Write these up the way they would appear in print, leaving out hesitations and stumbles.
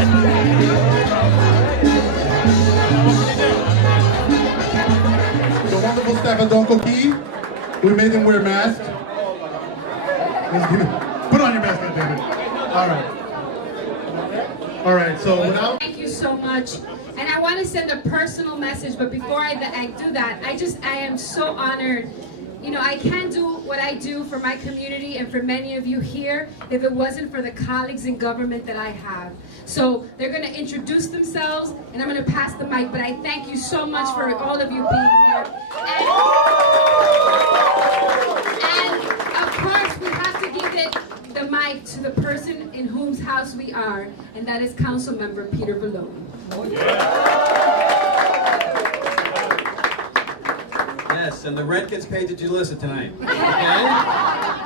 The wonderful staff at Uncle Key. We made them wear masks. Put on your mask, David. All right. All right, so now... Thank you so much. And I want to send a personal message, but before I do that, I am so honored. You know, I can't do what I do for my community and for many of you here if it wasn't for the colleagues in government that I have. So they're going to introduce themselves, and I'm going to pass the mic, but I thank you so much for all of you being here. And of course, we have to give the mic to the person in whose house we are, and that is Councilmember Peter Vallone. Yes, and the rent gets paid to Jullisa tonight. Okay?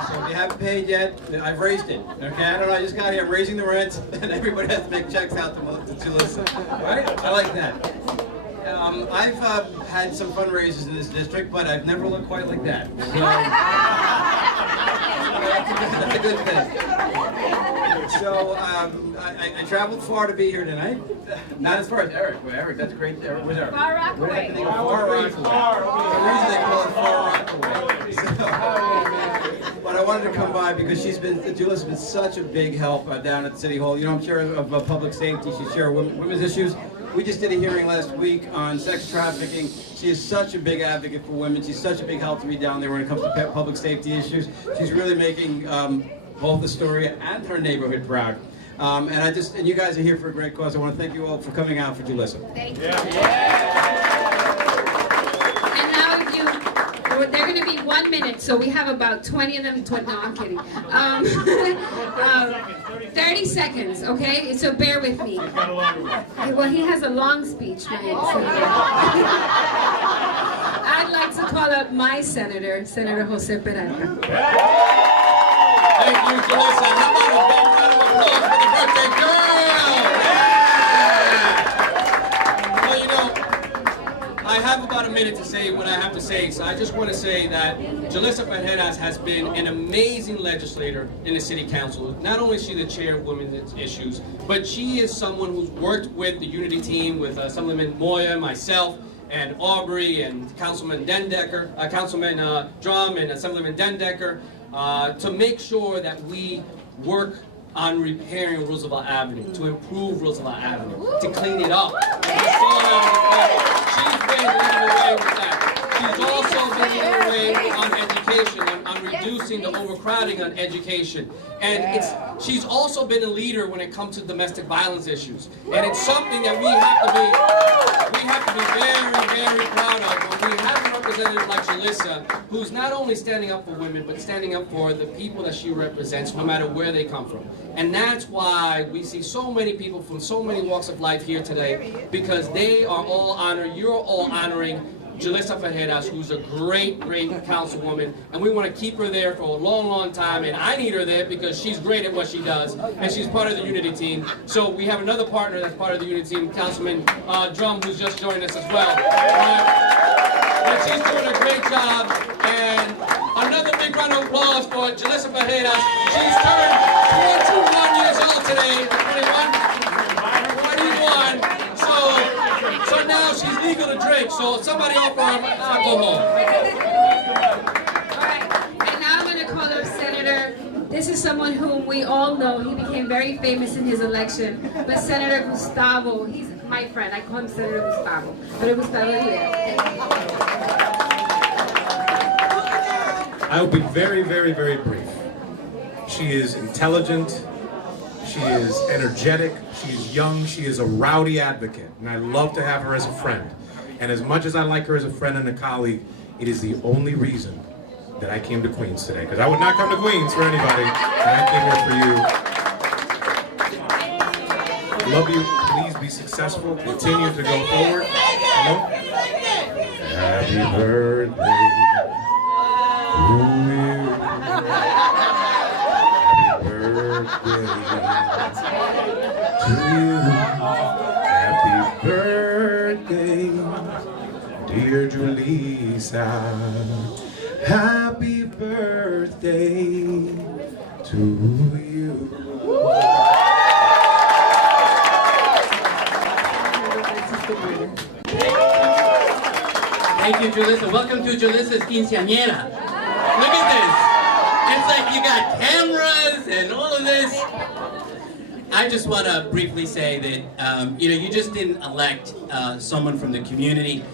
So if you haven't paid yet, I've raised it. Okay? I don't know, I just got here, I'm raising the rent, and everybody has to make checks out to Jullisa. Right? I like that. I've had some fundraisers in this district, but I've never looked quite like that. So, that's a good thing. So I traveled far to be here tonight. Not as far as Eric. Well, Eric, that's great. Eric, where's Eric? Far Rockaway. Far Rockaway. The reason they call it Far Rockaway. So, but I wanted to come by because Jullisa's been such a big help down at City Hall. You know, I'm chair of public safety. She's chair of women's issues. We just did a hearing last week on sex trafficking. She is such a big advocate for women. She's such a big help to me down there when it comes to public safety issues. She's really making both the story and her neighborhood proud. And you guys are here for a great cause. I want to thank you all for coming out for Jullisa. Thank you. And now they're going to be 1 minute, so we have about 20 of them. No, I'm kidding. 30 seconds, okay? So bear with me. Well, he has a long speech, right? So. I'd like to call up my senator, Senator Jose Peralta. Thank you, Jullisa. How about a big round of applause for the birthday girl? Yeah! Well, you know, I have about a minute to say what I have to say, so I just want to say that Jullisa Ferreras has been an amazing legislator in the City Council. Not only is she the chair of Women's Issues, but she is someone who's worked with the Unity team, with Assemblyman Moya, myself, and Aubrey, and Councilman Dendecker, Councilman Drum, and Assemblyman Dendecker, to make sure that we work on repairing Roosevelt Avenue, to improve Roosevelt Avenue, to clean it up. She's been leading the way with that. She's also been leading the way on education, on reducing the overcrowding on education. And she's also been a leader when it comes to domestic violence issues. And it's something that we have to be very, very proud of when we have a representative like Jullisa, who's not only standing up for women, but standing up for the people that she represents, no matter where they come from. And that's why we see so many people from so many walks of life here today, because they are all honored, you're all honoring Jullisa Ferreras, who's a great, great councilwoman, and we want to keep her there for a long, long time, and I need her there because she's great at what she does, and she's part of the Unity team. So we have another partner that's part of the Unity team, Councilman Drum, who's just joined us as well. And she's doing a great job, and another big round of applause for Jullisa Ferreras. She's turned 21 years old today, 21. So now she's legal to drink, so somebody offer her alcohol. Alright, and now I'm going to call up Senator. This is someone whom we all know. He became very famous in his election. But Senator Gustavo, he's my friend. I call him Senator Gustavo. But Gustavo here. I'll be very, very, very brief. She is intelligent. She is energetic, she's young, she is a rowdy advocate, and I love to have her as a friend. And as much as I like her as a friend and a colleague, it is the only reason that I came to Queens today, because I would not come to Queens for anybody, and I came here for you. Love you, please be successful, continue to go forward. Hello? Happy birthday to you. Happy birthday, dear Jullisa. Happy birthday to you. Thank you, Jullisa. Welcome to Jullisa's quinceañera. Look at this. It's like you got cameras and all of this. I just want to briefly say that, you just didn't elect someone from the community.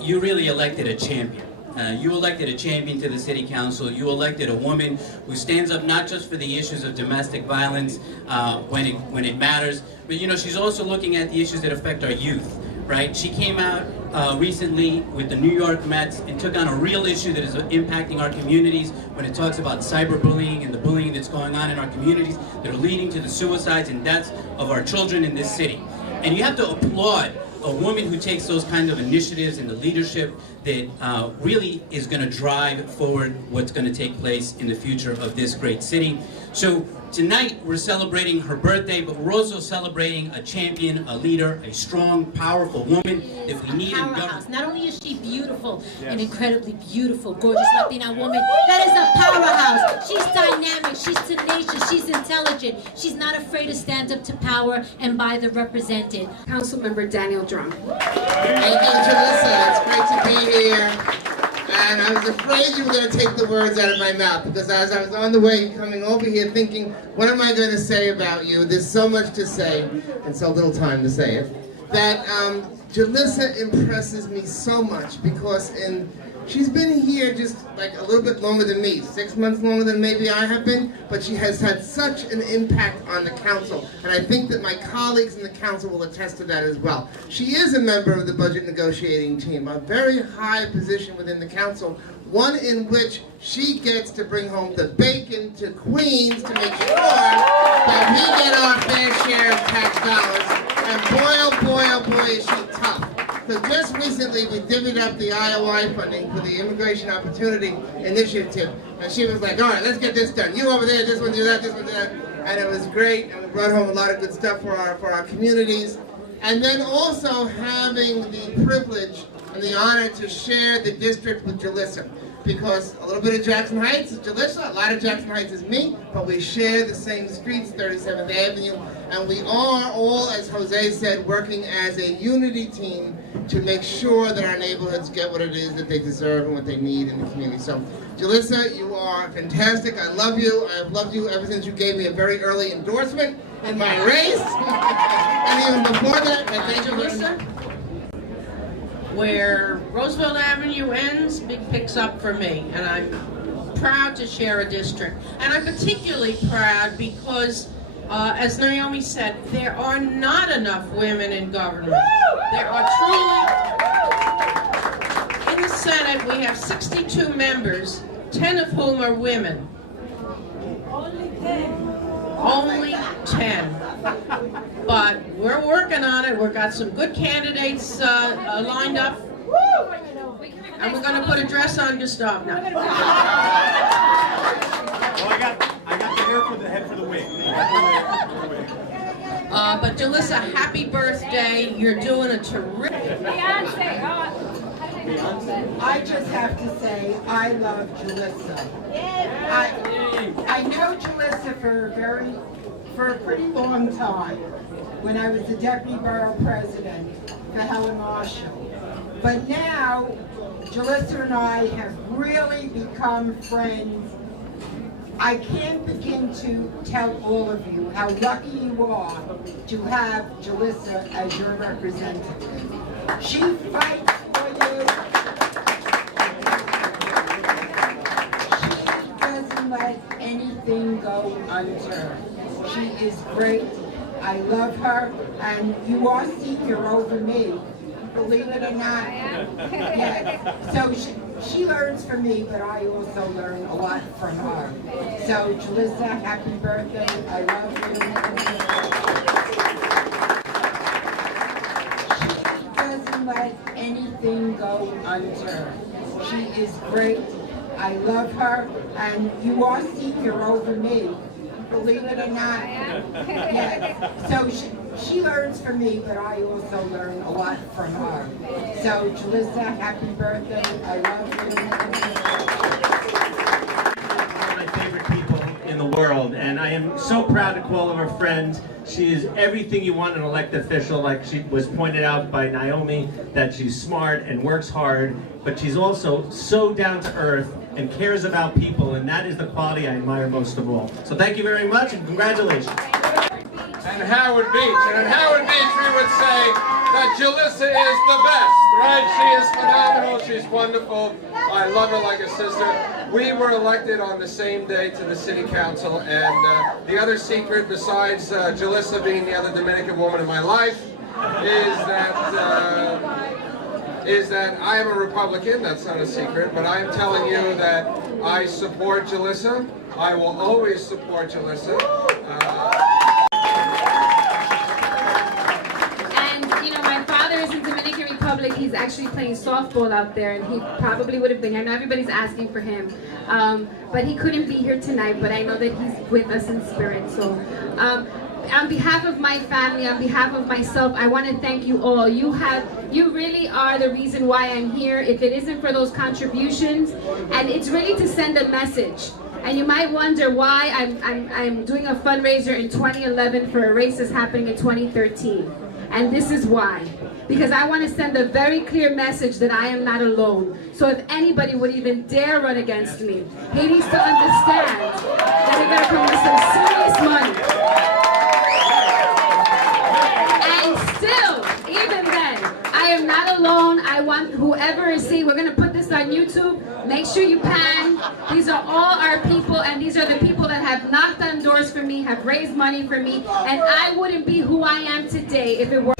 You really elected a champion. You elected a champion to the city council. You elected a woman who stands up not just for the issues of domestic violence when it matters, but she's also looking at the issues that affect our youth, right? She came out recently with the New York Mets and took on a real issue that is impacting our communities when it talks about cyberbullying and the bullying that's going on in our communities that are leading to the suicides and deaths of our children in this city. And you have to applaud a woman who takes those kinds of initiatives and the leadership that really is going to drive forward what's going to take place in the future of this great city. So tonight we're celebrating her birthday, but we're also celebrating a champion, a leader, a strong, powerful woman that we need in government. Not only is she beautiful, an incredibly beautiful, gorgeous Latina woman, that is a powerhouse. She's dynamic, she's tenacious, she's intelligent. She's not afraid to stand up to power and by the represented. Councilmember Daniel Drum. Thank you, Jullisa. It's great to be here. And I was afraid you were going to take the words out of my mouth, because as I was on the way coming over here thinking, what am I going to say about you? There's so much to say, and so little time to say it. That Jullisa impresses me so much, because she's been here just like a little bit longer than me, 6 months longer than maybe I have been, but she has had such an impact on the council, and I think that my colleagues in the council will attest to that as well. She is a member of the budget negotiating team, a very high position within the council, one in which she gets to bring home the bacon to Queens to make sure that we get our fair share of tax dollars, and boy, oh boy, is she tough. Because just recently we divvied up the IOI funding for the Immigration Opportunity Initiative, and she was like, all right, let's get this done. You over there, this one do that, this one do that. And it was great, and we brought home a lot of good stuff for our communities. And then also having the privilege and the honor to share the district with Jullisa. Because a little bit of Jackson Heights is Jullisa, a lot of Jackson Heights is me, but we share the same streets, 37th Avenue, and we are all, as Jose said, working as a unity team to make sure that our neighborhoods get what it is that they deserve and what they need in the community. So, Jullisa, you are fantastic. I love you. I've loved you ever since you gave me a very early endorsement in my race, and even before that. And thank you, Jullisa. Where Roosevelt Avenue ends, Big picks up for me, and I'm proud to share a district. And I'm particularly proud because, as Naomi said, there are not enough women in government. There are truly, in the Senate we have 62 members, 10 of whom are women. Only 10. But we're working on it. We've got some good candidates lined up. And we're going to put a dress on Gustav now. Well, I got the hair for the head for the wig. But Jullisa, happy birthday. You're doing a terrific... I just have to say, I love Jullisa. I know Jullisa for a pretty long time, when I was the deputy borough president for Helen Marshall. But now, Jullisa and I have really become friends. I can't begin to tell all of you how lucky you are to have Jullisa as your representative. She fights for you. She doesn't let anything go unturned. She is great. I love her, and you are senior over me, believe it or not. Yes. So she learns from me, but I also learn a lot from her. So Jullisa, happy birthday. I love you. She doesn't let anything go unturned. She is great. I love her, and you are senior over me, believe it or not. Yes. So she learns from me, but I also learn a lot from her. So Jullisa, happy birthday. I love you. One of my favorite people in the world, and I am so proud to call her a friend. She is everything you want in an elected official, like she was pointed out by Naomi, that she's smart and works hard, but she's also so down to earth and cares about people, and that is the quality I admire most of all. So thank you very much, and congratulations. And Howard Beach. And in Howard Beach, we would say that Jullisa is the best, right? She is phenomenal. She's wonderful. I love her like a sister. We were elected on the same day to the city council, and the other secret, besides Jullisa being the other Dominican woman in my life, is that I am a Republican. That's not a secret, but I am telling you that I support Jullisa. I will always support Jullisa. He's actually playing softball out there, and he probably would have been here. I know everybody's asking for him, but he couldn't be here tonight, but I know that he's with us in spirit. So on behalf of my family, on behalf of myself, I want to thank you all. You really are the reason why I'm here. If it isn't for those contributions, and it's really to send a message. And you might wonder why I'm doing a fundraiser in 2011 for a race that's happening in 2013. And this is why. Because I want to send a very clear message that I am not alone. So if anybody would even dare run against me, he needs to understand that they're going to come with some serious money. And still, even then, I am not alone. I want whoever is seeing, we're going to put this on YouTube. Make sure you pan. These are all our people, and these are the people that have knocked on doors for me, have raised money for me, and I wouldn't be who I am today if it were.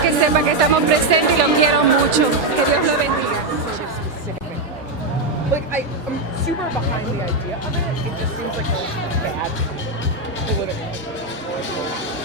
Que sepa que estamos presentes y lo quiero mucho. Que Dios lo bendiga. Like, I'm super behind the idea of it. It just seems like a bad political.